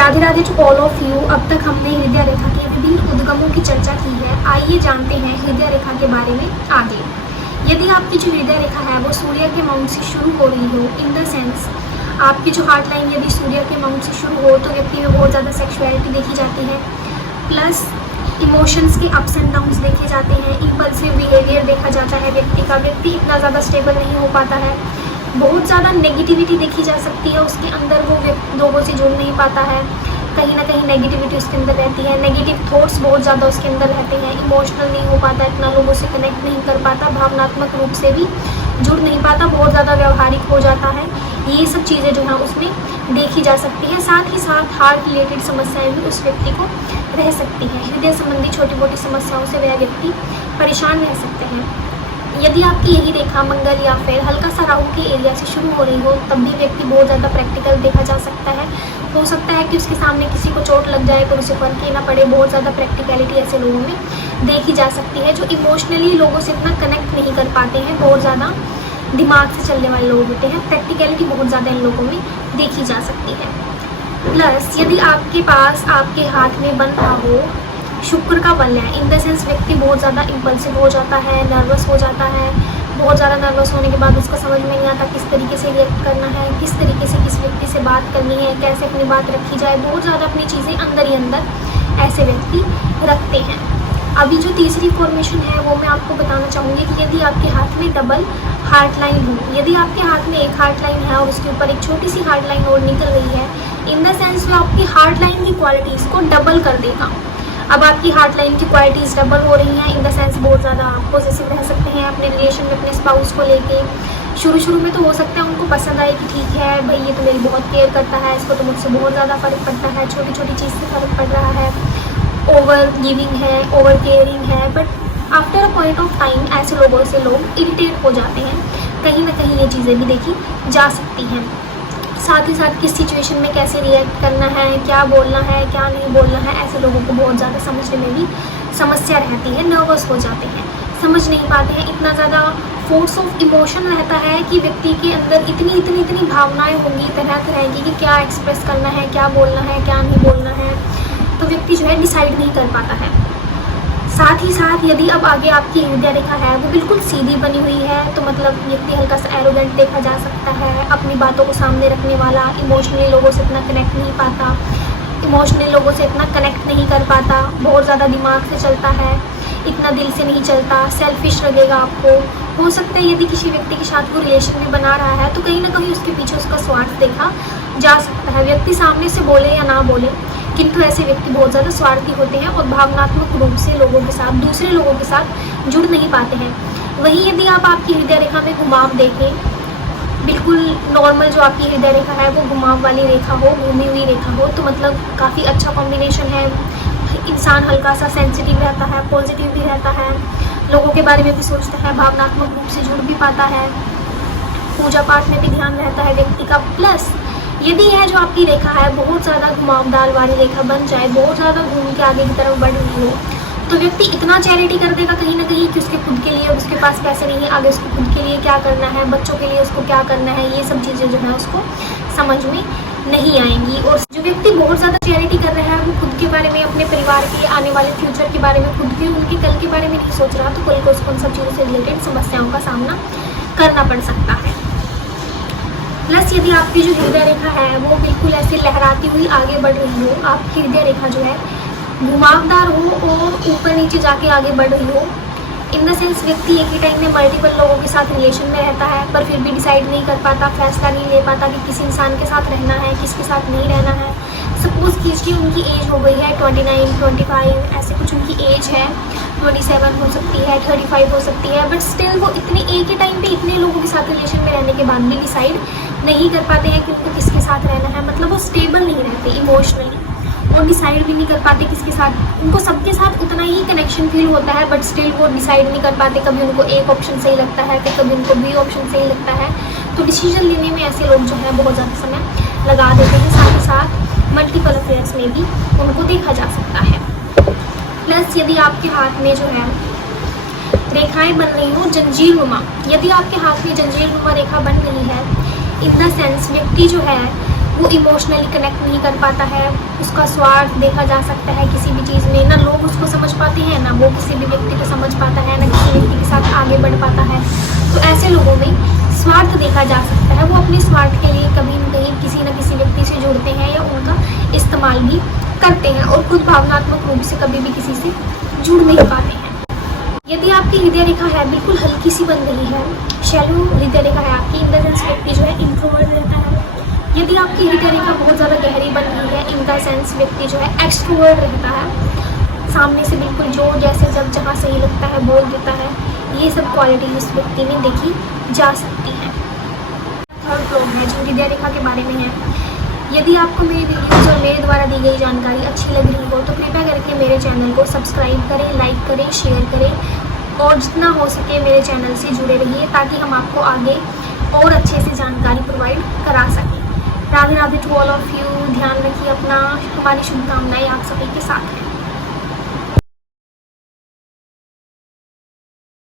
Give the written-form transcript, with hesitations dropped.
Radhe Radhe to all of you. अब तक हमने हृदय रेखा के विभिन्न उद्गमों की चर्चा की है। आइए जानते हैं हृदय रेखा के बारे में आगे। यदि आपकी जो हृदय रेखा है वो सूर्य के माउंट से शुरू हो रही हो, इन द सेंस आपकी जो हार्ट लाइन यदि सूर्य के माउंट से शुरू हो, तो व्यक्ति में बहुत ज़्यादा सेक्सुअलिटी देखी जाती है, प्लस इमोशंस के अप्स एंड डाउन्स देखे जाते हैं, इम्पल्सिव बिहेवियर देखा जाता है व्यक्ति का। व्यक्ति इतना ज़्यादा स्टेबल नहीं हो पाता है, बहुत ज़्यादा नेगेटिविटी देखी जा सकती है उसके अंदर। वो लोगों से जुड़ नहीं पाता है, कहीं ना कहीं नेगेटिविटी उसके अंदर रहती है, नेगेटिव थॉट्स बहुत ज़्यादा उसके अंदर रहते हैं, इमोशनल नहीं हो पाता, इतना लोगों से कनेक्ट नहीं कर पाता, भावनात्मक रूप से भी जुड़ नहीं पाता, बहुत ज़्यादा व्यवहारिक हो जाता है। ये सब चीज़ें जो है उसमें देखी जा सकती हैं। साथ ही साथ हार्ट रिलेटेड समस्याएं भी उस व्यक्ति को रह सकती हैं। हृदय संबंधी छोटी मोटी समस्याओं से वह व्यक्ति परेशान रह सकते हैं। यदि आपकी यही रेखा मंगल या फिर हल्का सा राहु के एरिया से शुरू हो रही हो, तब भी व्यक्ति बहुत ज़्यादा प्रैक्टिकल देखा जा सकता है। हो सकता है कि उसके सामने किसी को चोट लग जाए पर उसे फर्क ही ना पड़े। बहुत ज़्यादा प्रैक्टिकलिटी ऐसे लोगों में देखी जा सकती है जो इमोशनली लोगों से इतना कनेक्ट नहीं कर पाते हैं, बहुत ज़्यादा दिमाग से चलने वाले लोग होते हैं। प्रैक्टिकलिटी बहुत ज़्यादा इन लोगों में देखी जा सकती है। प्लस यदि आपके पास आपके हाथ में बन रहा हो शुक्र का बल है, इन द सेंस व्यक्ति बहुत ज़्यादा इम्पल्सिव हो जाता है, नर्वस हो जाता है। बहुत ज़्यादा नर्वस होने के बाद उसको समझ में नहीं आता किस तरीके से रिएक्ट करना है, किस तरीके से किस व्यक्ति से बात करनी है, कैसे अपनी बात रखी जाए। बहुत ज़्यादा अपनी चीज़ें अंदर ही अंदर ऐसे व्यक्ति रखते हैं। अभी जो तीसरी फॉर्मेशन है वो मैं आपको बताना चाहूँगी कि यदि आपके हाथ में डबल हार्ट लाइन हो, यदि आपके हाथ में एक हार्ट लाइन है और उसके ऊपर एक छोटी सी हार्ट लाइन और निकल रही है, इन द सेंस वो आपकी हार्ट लाइन की क्वालिटीज़ को डबल कर देगा। अब आपकी हार्ट लाइन की क्वालिटीज़ डबल हो रही हैं, इन द सेंस बहुत ज़्यादा पॉजिटिव रह सकते हैं अपने रिलेशन में अपने स्पाउस को लेके। शुरू में तो हो सकता है उनको पसंद आए कि ठीक है भाई ये तो मेरी बहुत केयर करता है, इसको तो मुझसे बहुत ज़्यादा फ़र्क पड़ता है, छोटी छोटी चीज़ से फ़र्क पड़ रहा है, ओवर गिविंग है, ओवर केयरिंग है। But after a point of time ऐसे लोगों से लोग इरिटेट हो जाते हैं। कहीं ना कहीं ये चीज़ें भी देखी जा सकती हैं। साथ ही साथ किस सिचुएशन में कैसे रिएक्ट करना है, क्या बोलना है, क्या नहीं बोलना है, ऐसे लोगों को बहुत ज़्यादा समझने में भी समस्या रहती है, नर्वस हो जाते हैं, समझ नहीं पाते हैं। इतना ज़्यादा फोर्स ऑफ इमोशन रहता है कि व्यक्ति के अंदर इतनी भावनाएं होंगी तरह तरह की कि क्या एक्सप्रेस करना है, क्या बोलना है, क्या नहीं बोलना है, तो व्यक्ति जो है डिसाइड नहीं कर पाता है। साथ ही साथ यदि अब आगे आपकी हृदय रेखा है वो बिल्कुल सीधी बनी हुई है, तो मतलब व्यक्ति हल्का सा एरोगेंट देखा जा सकता है, अपनी बातों को सामने रखने वाला, इमोशनली लोगों से इतना कनेक्ट नहीं पाता, इमोशनली लोगों से इतना कनेक्ट नहीं कर पाता, बहुत ज़्यादा दिमाग से चलता है, इतना दिल से नहीं चलता, सेल्फिश लगेगा आपको। हो सकता है यदि किसी व्यक्ति के साथ वो रिलेशन में बना रहा है तो कहीं ना कहीं उसके पीछे उसका स्वार्थ देखा जा सकता है। व्यक्ति सामने से बोले या ना बोले, किंतु ऐसे व्यक्ति बहुत ज़्यादा स्वार्थी होते हैं और भावनात्मक रूप से लोगों के साथ, दूसरे लोगों के साथ जुड़ नहीं पाते हैं। वहीं यदि आप आपकी हृदय रेखा में घुमाव देखें, बिल्कुल नॉर्मल जो आपकी हृदय रेखा है वो घुमाव वाली रेखा हो, घूमी हुई रेखा हो, तो मतलब काफ़ी अच्छा कॉम्बिनेशन है। इंसान हल्का सा सेंसिटिव रहता है, पॉजिटिव भी रहता है, लोगों के बारे में भी सोचता है, भावनात्मक रूप से जुड़ भी पाता है, पूजा पाठ में भी ध्यान रहता है व्यक्ति का। प्लस यदि यह जो आपकी रेखा है बहुत ज़्यादा घुमावदार वाली रेखा बन जाए, बहुत ज़्यादा घूम के आगे की तरफ बढ़ रही हो, तो व्यक्ति इतना चैरिटी कर देगा कहीं ना कहीं कि उसके खुद के लिए उसके पास पैसे नहीं है, आगे उसको खुद के लिए क्या करना है, बच्चों के लिए उसको क्या करना है, ये सब चीज़ें जो है उसको समझ में नहीं आएंगी। और जो व्यक्ति बहुत ज़्यादा चैरिटी कर रहा है वो खुद के बारे में, अपने परिवार के आने वाले फ्यूचर के बारे में, खुद के उनके कल के बारे में नहीं सोच रहा, तो कल को उसको उन सब चीज़ों से रिलेटेड समस्याओं का सामना करना पड़ सकता है। प्लस यदि आपकी जो हृदय रेखा है वो बिल्कुल ऐसे लहराती हुई आगे बढ़ रही हो, आपकी हृदय रेखा जो है घुमावदार हो और ऊपर नीचे जाके आगे बढ़ रही हो, इन द सेंस व्यक्ति एक ही टाइम में मल्टीपल लोगों के साथ रिलेशन में रहता है पर फिर भी डिसाइड नहीं कर पाता, फैसला नहीं ले पाता कि किस इंसान के साथ रहना है, किसके साथ नहीं रहना है। सपोज कीजिए उनकी एज हो गई है 29, 25, ऐसे कुछ उनकी एज है, 27 हो सकती है, 35 हो सकती है, बट स्टिल वो इतने एक ही टाइम पे इतने लोगों के साथ रिलेशन में रहने के बाद भी डिसाइड नहीं कर पाते हैं कि उनको किसके साथ रहना है। मतलब वो स्टेबल नहीं रहते इमोशनली, वो डिसाइड भी नहीं कर पाते किसके साथ, उनको सबके साथ उतना ही कनेक्शन फील होता है बट स्टिल वो डिसाइड नहीं कर पाते। कभी उनको एक ऑप्शन सही लगता है तो कभी उनको बी ऑप्शन सही लगता है, तो डिसीजन लेने में ऐसे लोग जो है बहुत ज़्यादा समय लगा देते हैं। साथ ही साथ मल्टीपल अफेयर्स में भी उनको देखा जा सकता है। प्लस यदि आपके हाथ में जो है रेखाएं बन रही हो जंजीरनुमा, यदि आपके हाथ में जंजीरनुमा रेखा बन रही है, इन द सेंस व्यक्ति जो है वो इमोशनली कनेक्ट नहीं कर पाता है, उसका स्वार्थ देखा जा सकता है किसी भी चीज़ में, ना लोग उसको समझ पाते हैं, ना वो किसी भी व्यक्ति को समझ पाता है, ना किसी व्यक्ति के साथ आगे बढ़ पाता है। तो ऐसे लोगों में स्वार्थ देखा जा सकता है, वो अपने स्वार्थ के लिए कभी न कहीं किसी न किसी व्यक्ति से जुड़ते हैं या उनका इस्तेमाल भी करते हैं और खुद भावनात्मक रूप से कभी भी किसी से जुड़ नहीं पाते हैं। यदि आपकी हृदय रेखा है बिल्कुल हल्की सी बन रही है, शैलो हृदय रेखा है आपकी, इन द सेंस व्यक्ति जो है इंट्रोवर्ट रहता है। यदि आपकी हृदय रेखा बहुत ज़्यादा गहरी बन रही है, इन द सेंस व्यक्ति जो है एक्सट्रोवर्ट रहता है, सामने से बिल्कुल जो जैसे जब जहाँ सही लगता है बोल देता है। ये सब क्वालिटी इस व्यक्ति में देखी जा सकती है। थर्ड प्रॉब्लम है जो हृदय रेखा के बारे में है। यदि आपको मेरी वीडियोज़ और मेरे द्वारा दी गई जानकारी अच्छी लग रही हो तो कृपया करके मेरे चैनल को सब्सक्राइब करें, लाइक करें, शेयर करें और जितना हो सके मेरे चैनल से जुड़े रहिए ताकि हम आपको आगे और अच्छे से जानकारी प्रोवाइड करा सकें। Radhe Radhe to all of you. ध्यान रखिए अपना, हमारी शुभकामनाएं आप सभी के साथ हैं।